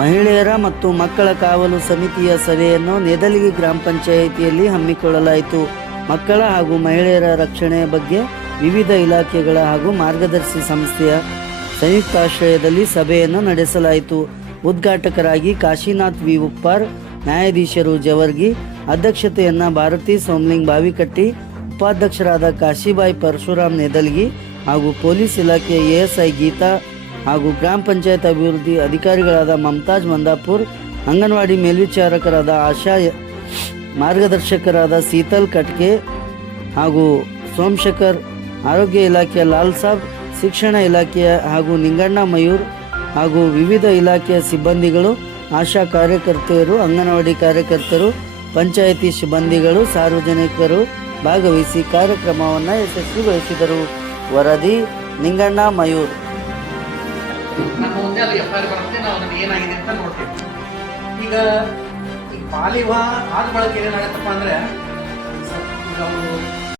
ಮಹಿಳೆಯರ ಮತ್ತು ಮಕ್ಕಳ ಕಾವಲು ಸಮಿತಿಯ ಸಭೆಯನ್ನು ನೆದಲಿಗಿ ಗ್ರಾಮ ಪಂಚಾಯಿತಿಯಲ್ಲಿ ಹಮ್ಮಿಕೊಳ್ಳಲಾಯಿತು. ಮಕ್ಕಳ ಹಾಗೂ ಮಹಿಳೆಯರ ರಕ್ಷಣೆಯ ಬಗ್ಗೆ ವಿವಿಧ ಇಲಾಖೆಗಳ ಹಾಗೂ ಮಾರ್ಗದರ್ಶಿ ಸಂಸ್ಥೆಯ ಸಂಯುಕ್ತಾಶ್ರಯದಲ್ಲಿ ಸಭೆಯನ್ನು ನಡೆಸಲಾಯಿತು. ಉದ್ಘಾಟಕರಾಗಿ ಕಾಶಿನಾಥ್ ವಿ ಉಪ್ಪಾರ್, ನ್ಯಾಯಾಧೀಶರು ಜವರ್ಗಿ, ಅಧ್ಯಕ್ಷತೆಯನ್ನು ಭಾರತಿ ಸೋಮಲಿಂಗ್ ಬಾವಿಕಟ್ಟಿ, ಉಪಾಧ್ಯಕ್ಷರಾದ ಕಾಶಿಬಾಯಿ ಪರಶುರಾಮ್ ನೆದಲ್ಗಿ ಹಾಗೂ ಪೊಲೀಸ್ ಇಲಾಖೆಯ ASI ಗೀತಾ ಹಾಗೂ ಗ್ರಾಮ ಪಂಚಾಯತ್ ಅಭಿವೃದ್ಧಿ ಅಧಿಕಾರಿಗಳಾದ ಮಮತಾಜ್ ಮಂದಾಪುರ್, ಅಂಗನವಾಡಿ ಮೇಲ್ವಿಚಾರಕರಾದ ಆಶಾ, ಮಾರ್ಗದರ್ಶಕರಾದ ಶೀತಲ್ ಕಟ್ಕೆ ಹಾಗೂ ಸೋಮಶೇಖರ್, ಆರೋಗ್ಯ ಇಲಾಖೆಯ ಲಾಲ್ ಸಾಬ್, ಶಿಕ್ಷಣ ಇಲಾಖೆಯ ಹಾಗೂ ನಿಂಗಣ್ಣ ಮಯೂರ್ ಹಾಗೂ ವಿವಿಧ ಇಲಾಖೆಯ ಸಿಬ್ಬಂದಿಗಳು, ಆಶಾ ಕಾರ್ಯಕರ್ತೆಯರು, ಅಂಗನವಾಡಿ ಕಾರ್ಯಕರ್ತರು, ಪಂಚಾಯಿತಿ ಸಿಬ್ಬಂದಿಗಳು, ಸಾರ್ವಜನಿಕರು ಭಾಗವಹಿಸಿ ಕಾರ್ಯಕ್ರಮವನ್ನು ಯಶಸ್ವಿಗೊಳಿಸಿದರು. ವರದಿ ನಿಂಗಣ್ಣ ಮಯೂರ್. ನಮ್ಮ ಮುಂದೆ ಅದು FIR ಬರುತ್ತೆ, ನಾವು ಅದನ್ನು ಏನಾಗಿದೆ ಅಂತ ನೋಡ್ತೀವಿ. ಈಗ ಬಾಲ್ಯ ವಿವಾಹ ಆದ ಬಳಕೆ ಏನಾಗತ್ತಪ್ಪ ಅಂದರೆ ಈಗ ಅವರು